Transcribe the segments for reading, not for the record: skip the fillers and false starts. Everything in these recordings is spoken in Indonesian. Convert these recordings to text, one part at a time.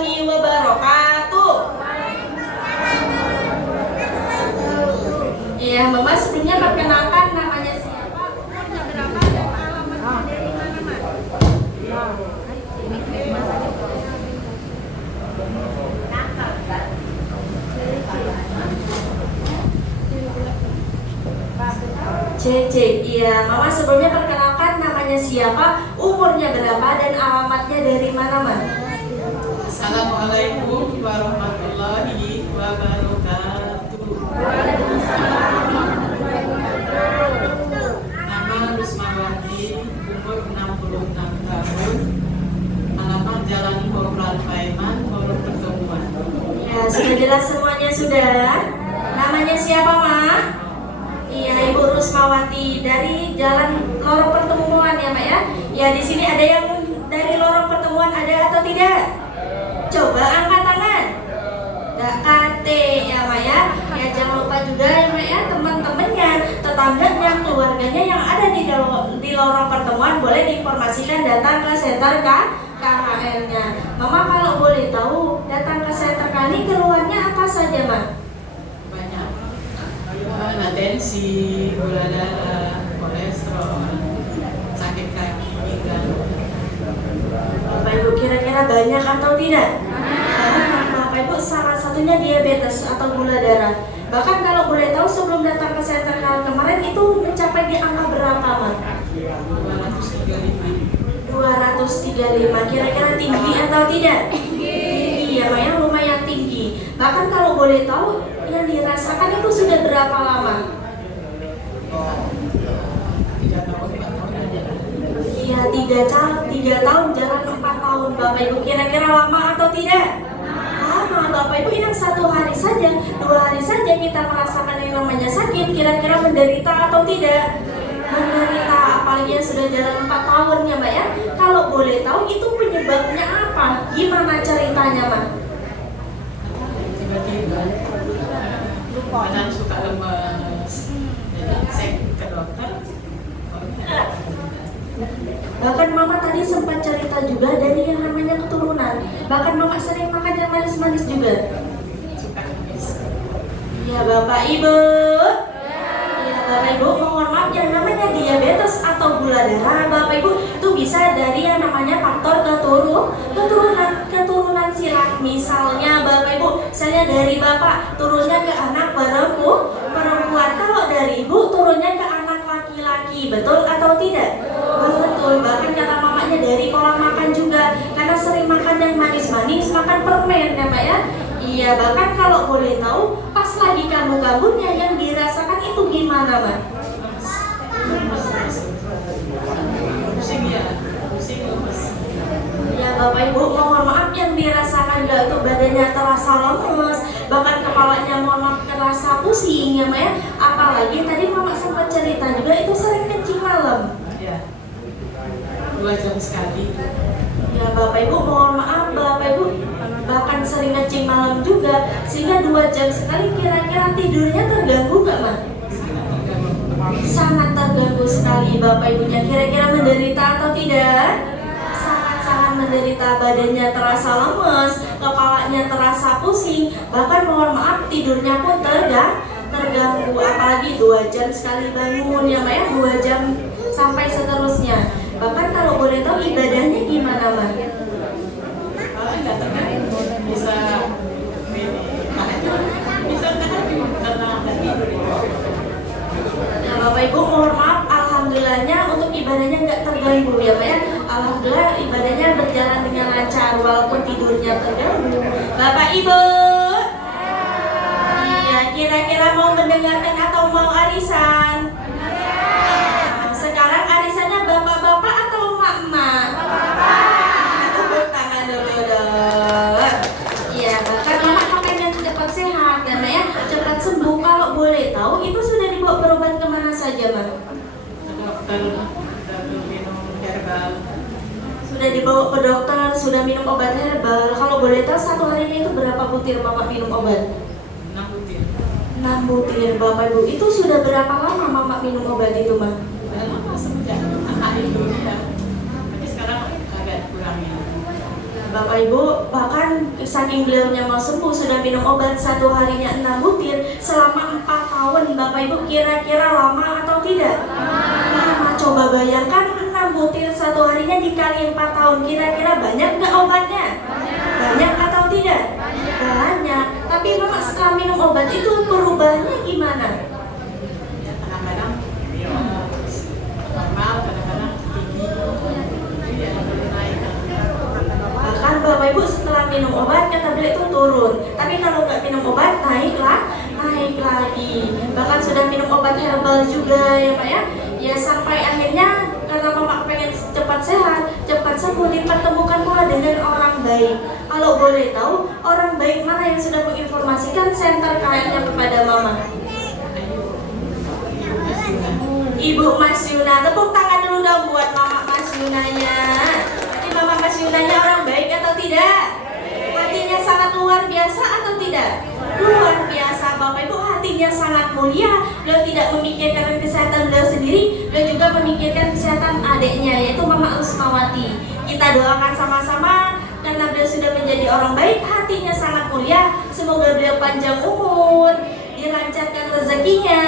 warahmatullahi wabarakatuh. Iya, Mama sebelumnya perkenalkan namanya siapa, umurnya berapa, dan alamatnya dari mana, Mas? Cece, iya. Mama sebelumnya perkenalkan namanya siapa, umurnya berapa, dan alamatnya dari mana, Mas? Assalamualaikum warahmatullahi wabarakatuh. Nama Rusmawati, umur 66 tahun, alamat Jalan Kopral Paiman, Pondok Pertemuan. Ya, sudah jelas semuanya sudah. Namanya siapa, Ma? Iya, Ibu Rusmawati dari Jalan Lorong Pertemuan ya, Mak ya. Ya, di sini ada yang dari Lorong Pertemuan, ada atau tidak? Coba angkat tangan. Gak KT ya, Mak ya. Ya, jangan lupa juga ya, Mak ya, teman-temannya, tetangganya, keluarganya yang ada di Lorong Pertemuan boleh diinformasikan datang ke center KHL-nya. Mama kalau boleh tahu, datang ke center kali keluhannya apa saja, Mak? Banyak tensi, gula darah, kolesterol, sakit kaki, pinggang. Bapak Ibu kira-kira banyak atau tidak? Bapak Ibu salah satunya diabetes atau gula darah. Bahkan kalau boleh tahu sebelum datang ke center kemarin itu mencapai di angka berapa, Mas? 235. 235. Kira-kira tinggi atau tidak? Tinggi ya, Mak, yang lumayan tinggi. Bahkan kalau boleh tahu yang dirasakan itu sudah berapa lama? 3 tahun, 4 tahun aja. Iya, 3 tahun jalan 4 tahun. Bapak Ibu kira-kira lama atau tidak? Lama, Bapak Ibu. Yang 1 hari saja, 2 hari saja kita merasakan yang namanya sakit, kira-kira menderita atau tidak? Menderita, apalagi yang sudah jalan 4 tahun ya, Mbak ya. Kalau boleh tahu itu penyebabnya apa? Gimana ceritanya, Mbak? Tiba-tiba badan suka lemas, jadi saya ke dokter. Bahkan Mama tadi sempat cerita juga dari yang namanya keturunan. Bahkan Mama sering makan yang manis-manis juga. Suka habis. Ya Bapak Ibu. Ya Bapak Ibu, mohon maaf, yang namanya diabetes atau gula darah Bapak Ibu itu bisa dari yang namanya faktor keturunan silang. Misalnya Bapak Ibu, misalnya dari Bapak turunnya ke anak perempuan, kalau dari Ibu turunnya ke anak laki-laki, betul atau tidak? Betul. Bahkan kata mamanya dari pola makan juga, karena sering makan yang manis-manis, makan permen ya Mbak ya. Iya, bahkan kalau boleh tahu pas lagi kamu-kamunya yang dirasakan itu gimana, Mbak? Pusing ya, pusing lemes. Ya Bapak Ibu, mohon maaf yang dirasakan juga itu badannya terasa lemes, bahkan kepalanya mohon maaf terasa pusing ya Mbak ya. Apalagi tadi Mama sempat cerita juga itu sering kencing malam. Ya, 2 jam sekali. Ya Bapak Ibu, mohon maaf Bapak Ibu, bahkan sering kencing malam juga, sehingga 2 jam sekali. Kira-kira tidurnya terganggu nggak, Mbak? Sangat terganggu sekali Bapak Ibunya. Kira-kira menderita atau tidak? Sangat-sangat menderita, badannya terasa lemes, kepalanya terasa pusing, bahkan mohon maaf tidurnya pun terganggu. Apalagi 2 jam sekali bangun ya Mbak ya, 2 jam sampai seterusnya. Bahkan kalau boleh tahu ibadahnya gimana, Mbak? Kalau nggak tenang, bisa bisa karena nggak tidur. Nah Bapak Ibu mohon maaf, alhamdulillahnya untuk ibadahnya nggak terganggu ya Mbak ya. Alhamdulillah ibadahnya berjalan dengan lancar walaupun tidurnya terganggu. Bapak Ibu, iya, kira-kira mau mendengarkan atau mau arisan? Nah, sekarang arisannya bapak-bapak atau emak-emak? Tepuk tangan dulu dong. Iya, bahkan Mama makanya cepat sehat dan Mbak ya, cepat sembuh. Kalau boleh tahu itu sudah dibawa berobat kemana saja, Mbak? Dokter minum herbal. Sudah dibawa ke dokter, sudah minum obat herbal. Kalau boleh tahu 1 harinya itu berapa butir Mama minum obat? 6 butir. 6 butir Bapak Ibu. Itu sudah berapa lama Mama minum obat itu, Mbak? Udah lama semenjak anak Indonesia. Tapi sekarang agak kurangin. Bapak Ibu, bahkan saking beliaunya mau sembuh sudah minum obat satu harinya 6 butir selama 4 tahun. Bapak Ibu kira-kira lama atau tidak? Lama. Coba bayangkan 6 butir satu harinya dikali 4 tahun, kira-kira banyak nggak obatnya? Banyak atau tidak? Banyak. Tapi Mama setelah minum obat itu perubahannya gimana? Ya, kadang-kadang normal, kadang-kadang tinggi. Ya, naik. Bahkan Bapak Ibu setelah minum obat kata beliau itu turun. Tapi kalau nggak minum obat naik lagi. Bahkan sudah minum obat herbal juga ya Pak ya. Ya sampai akhirnya karena Mama pengen cepat sehat, cepat sembuh, dipertemukan pula dengan orang baik. Kalau boleh tahu orang baik mana yang sudah menginformasikan center KL-nya kepada Mama? Ibu Mas Yuna. Tepuk tangan dulu dong buat Mama Mas Yunanya. Jadi Mama Mas Yunanya orang baik atau tidak? Hatinya sangat luar biasa atau tidak? Luar biasa Bapak Ibu, hatinya sangat mulia. Beliau tidak memikirkan kesehatan beliau sendiri, beliau juga memikirkan kesehatan adiknya yaitu Mama Usmawati. Kita doakan sama-sama karena beliau sudah menjadi orang baik, hatinya sangat mulia. Semoga beliau panjang umur, dilancarkan rezekinya,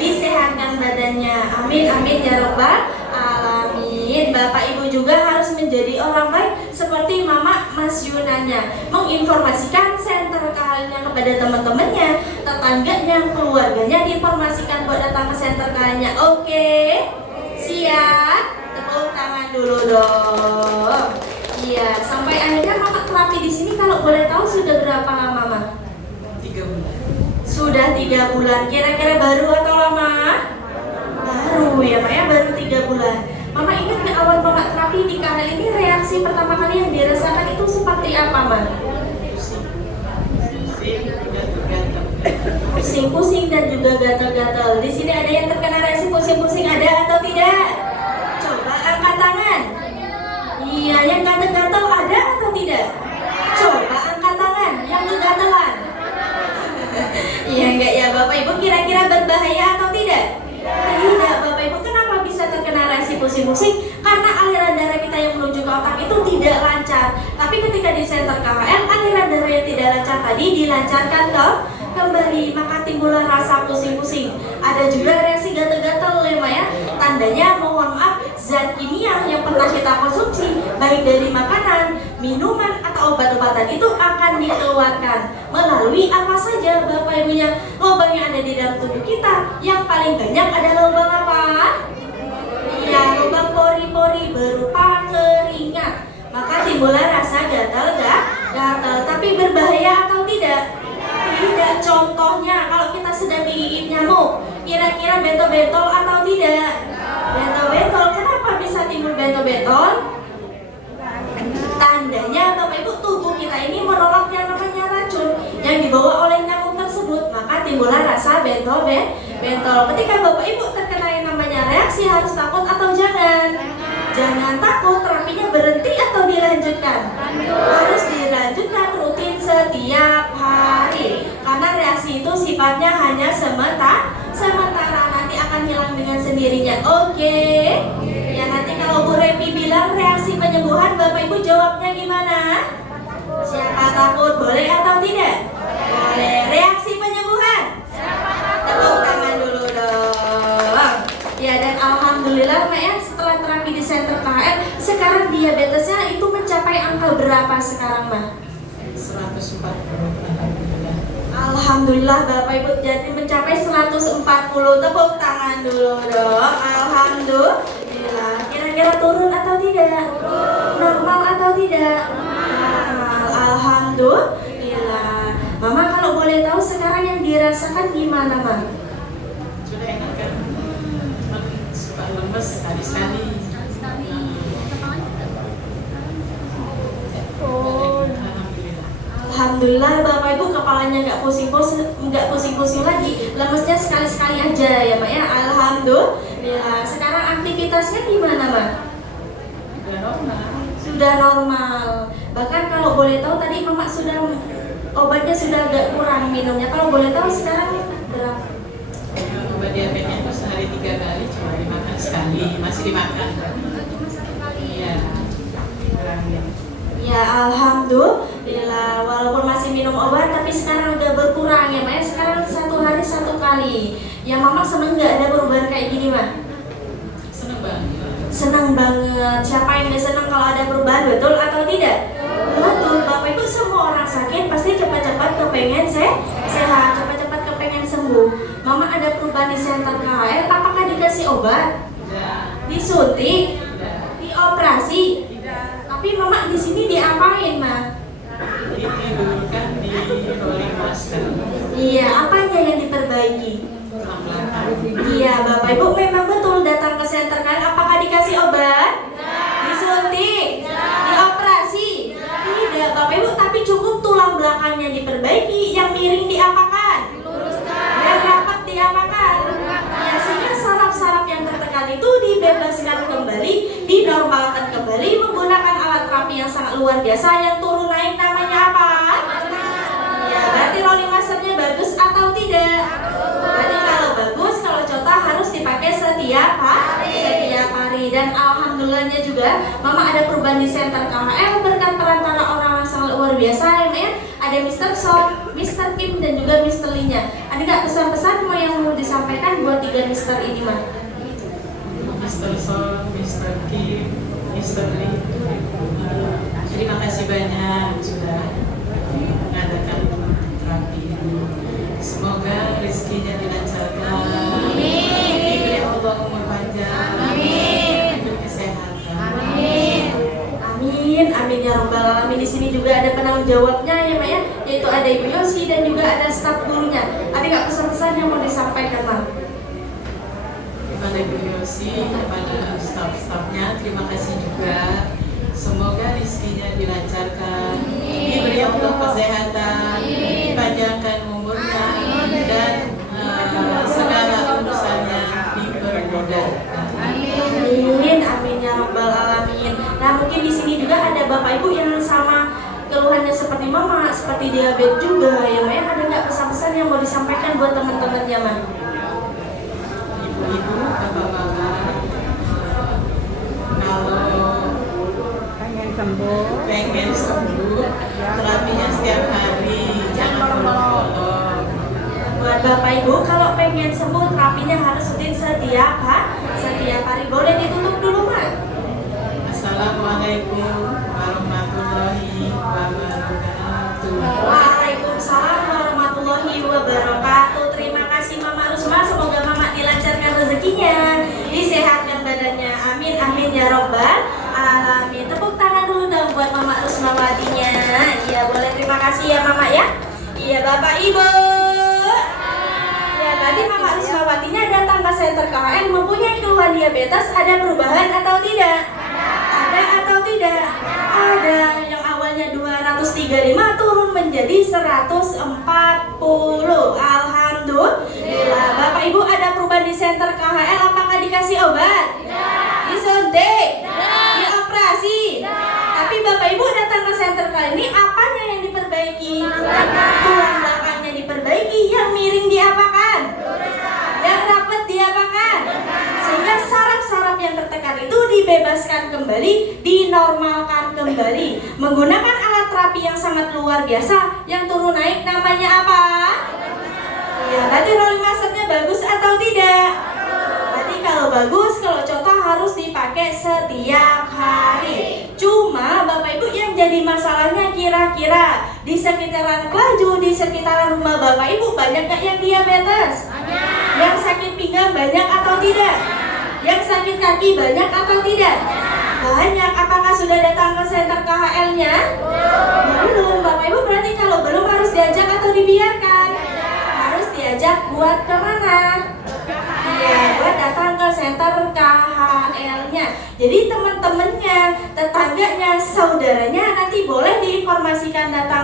disehatkan badannya. Amin amin ya rabbal alamin. Bapak Ibu juga harus menjadi orang baik seperti Mama Mas Yunanya, menginformasikan center KL-nya kepada teman-temannya, tetangganya, keluarganya, diinformasikan buat datang ke center KL-nya. Oke, siap? Tepuk tangan dulu dong. Iya, sampai akhirnya Mama terapi di sini kalau boleh tahu sudah berapa lama, Mama? 3 bulan. Sudah 3 bulan. Kira-kira baru atau lama? Baru ya Pak ya, baru 3 bulan. Mama ingat nggak awal Mama terapi di KL ini reaksi pertama kali yang dirasakan itu seperti apa, Ma? Pusing-pusing dan juga gatal-gatal. Di sini ada yang terkena reaksi pusing-pusing, ada atau tidak? Coba angkat tangan. Iya, yang gatal-gatal ada atau tidak? Coba angkat tangan. Yang kegatalan. Iya enggak ya Bapak Ibu, kira-kira berbahaya atau tidak? Tidak Bapak Ibu. Kenapa bisa terkena reaksi pusing-pusing? Karena aliran darah kita yang menuju ke otak itu tidak lancar. Tapi ketika di center KHL, aliran darah yang tidak lancar tadi dilancarkan kembali, maka timbullah rasa pusing-pusing. Ada juga reaksi gatal-gatal ya. Tandanya mohon maaf, zat kimia yang pernah kita konsumsi baik dari makanan, minuman atau obat-obatan itu akan dikeluarkan melalui apa saja Bapak Ibunya? Lubang yang ada di dalam tubuh kita yang paling banyak adalah lubang apa? Iya, lubang pori-pori berupa keringat. Maka timbullah rasa gatal. Tapi berbahaya atau tidak? Tidak. Contohnya kalau kita sedang digigit nyamuk, kira-kira bentol-bentol atau tidak? Bentol-bentol. Kenapa bisa timbul bentol-bentol? Tandanya Bapak Ibu, tubuh kita ini menolak yang namanya racun yang dibawa oleh nyamuk tersebut, maka timbullah rasa bentol. Ketika Bapak Ibu terkena yang namanya reaksi, harus takut atau jangan? Jangan takut. Terapinya berhenti atau dilanjutkan? Harus dilanjutkan rutin setiap hari, karena reaksi itu sifatnya hanya sementara, nanti akan hilang dengan sendirinya. Oke. Ya, nanti kalau Bu Repi bilang reaksi penyembuhan, Bapak Ibu jawabnya gimana? Siapa takut? Boleh atau tidak? Boleh. Reaksi penyembuhan? Tepuk tangan dulu dong. Ya, dan alhamdulillah Mak ya, setelah terapi di center KHL, sekarang diabetesnya itu mencapai angka berapa sekarang, Mak? 140. Alhamdulillah Bapak Ibu, jadi mencapai 140. Tepuk tangan dulu dong. Alhamdulillah. Kira-kira turun atau tidak? Normal atau tidak? Normal. Alhamdulillah. Mama kalau boleh tahu sekarang yang dirasakan gimana, Ma? Sudah enak kan? Cuma suka lemes sekali-sekali. Alhamdulillah Bapak Ibu, kepalanya nggak pusing-pusing lagi, lemesnya sekali-sekali aja ya Mbak ya. Alhamdulillah. Sekarang aktivitasnya gimana Mbak? Sudah normal. Bahkan kalau boleh tahu tadi Mama sudah obatnya sudah agak kurang minumnya. Kalau boleh tahu sekarang berapa? Obat diabetesnya itu sehari 3 kali, cuma dimakan sekali, masih dimakan. Iya. Kurangin. Ya alhamdulillah, walaupun masih minum obat tapi sekarang udah berkurang ya Mak. Sekarang 1 hari 1 kali. Ya Mama seneng nggak ada perubahan kayak gini Mak? Senang banget. Senang banget. Siapa yang gak senang kalau ada perubahan, betul atau tidak? Betul. Bapak Ibu, semua orang sakit pasti cepat-cepat kepengen sehat, cepat-cepat kepengen sembuh. Mama ada perubahan di Center KHL, apakah dikasih obat? Tidak. Disuntik? Tidak. Dioperasi? Tidak. Tapi Mama di sini diapain, Ma? Ditidurkan di rolling master. Iya, apanya yang diperbaiki? Tulang belakang. Iya, Bapak Ibu memang betul datang ke Center KHL, apakah dikasih obat? Disuntik? Dioperasi? Tidak, Bapak Ibu, tapi cukup tulang belakangnya diperbaiki, yang miring diapakan? Yang rapat diapakan? Ya, sehingga saraf-saraf yang tertekan itu dibebaskan kembali, dinormalkan kembali menggunakan alat terapi yang sangat luar biasa yang turun naik, namanya apa? Ya, berarti rolling masternya bagus atau tidak? Berarti kalau bagus, kalau contoh harus dipakai setiap hari. Dan alhamdulillahnya juga Mama ada perubahan di Center KHL berkat perantara orang yang sangat luar biasa ya Mak ya. Ada Mr. Son, Mr. Kim dan juga Mr. Lee-nya. Ada nggak pesan-pesan yang mau disampaikan buat 3 Mr. ini Mak? Mr. Son, Mr. Kim, Mr. Lee. Terima kasih banyak sudah mengadakan terapi ini. Semoga rezekinya dilancarkan. Diberi Allah umur panjang. Diberi kesehatan. Amin ya robbal alamin. Di sini juga ada penanggung jawabnya ya Mak ya, yaitu ada Ibu Yosi dan juga ada staf gurunya. Ada nggak pesan-pesan yang mau disampaikan Mak? Kepada Ibu Yosi, kepada staf-stafnya, terima kasih juga. Semoga rezekinya dilancarkan, diberi Allah kesehatan, dipanjangkan umurnya, dan segala urusannya dipermudah. Amin ya robbal alamin. Nah mungkin di sini juga ada Bapak Ibu yang sama keluhannya seperti Mama, seperti diabetes juga ya Mak ya. Ada nggak pesan-pesan yang mau disampaikan buat teman-temannya Mak? Ibu-ibu, bapak-bapak, kalau pengen sembuh, terapinya setiap hari, jangan bolong-bolong. Buat Bapak Ibu, kalau pengen sembuh terapinya harus rutin setiap hari. Boleh ditutup dulu Mak? Assalamualaikum warahmatullahi wabarakatuh. Waalaikumsalam warahmatullahi wabarakatuh. Terima kasih Mama Rusma. Semoga Mama dilancarkan rezekinya, disehatkan badannya. Amin ya robbal alamin. Tepuk tangan dulu dong buat Mama Rusmawatinya. Iya boleh, terima kasih ya Mama ya. Iya Bapak Ibu. Ya tadi Mama Rusmawatinya datang ke Center KHL mempunyai keluhan diabetes. Ada perubahan atau tidak? Ada atau tidak? Ada. Yang awalnya 235 turun menjadi 140. Alhamdulillah. Bapak Ibu ada perubahan di Center KHL. Apakah dikasih obat? Disuntik? Dioperasi? Tapi Bapak Ibu datang ke Center KHL ini, apanya yang diperbaiki? Tulang belakangnya diperbaiki. Yang miring diapakan? Yang rapat diapakan? Sehingga saraf-saraf yang tertekan itu dibebaskan kembali, dinormalkan kembali menggunakan alat terapi yang sangat luar biasa yang turun naik, namanya apa? Ya, tadi rolling masternya bagus atau tidak? Berarti kalau bagus, kalau contoh harus dipakai setiap hari. Cuma Bapak Ibu yang jadi masalahnya kira-kira di sekitaran Kelaju, di sekitaran rumah Bapak Ibu banyak nggak yang diabetes? Yang sakit pinggang banyak atau tidak? Yang sakit kaki banyak atau tidak? Banyak. Apakah sudah datang ke Center KHL-nya? Belum. Bapak Ibu berarti kalau belum harus diajak atau dibiarkan? Harus diajak buat kemana? Iya, buat datang ke Center KHL-nya. Jadi teman-temannya, tetangganya, saudaranya nanti boleh diinformasikan datang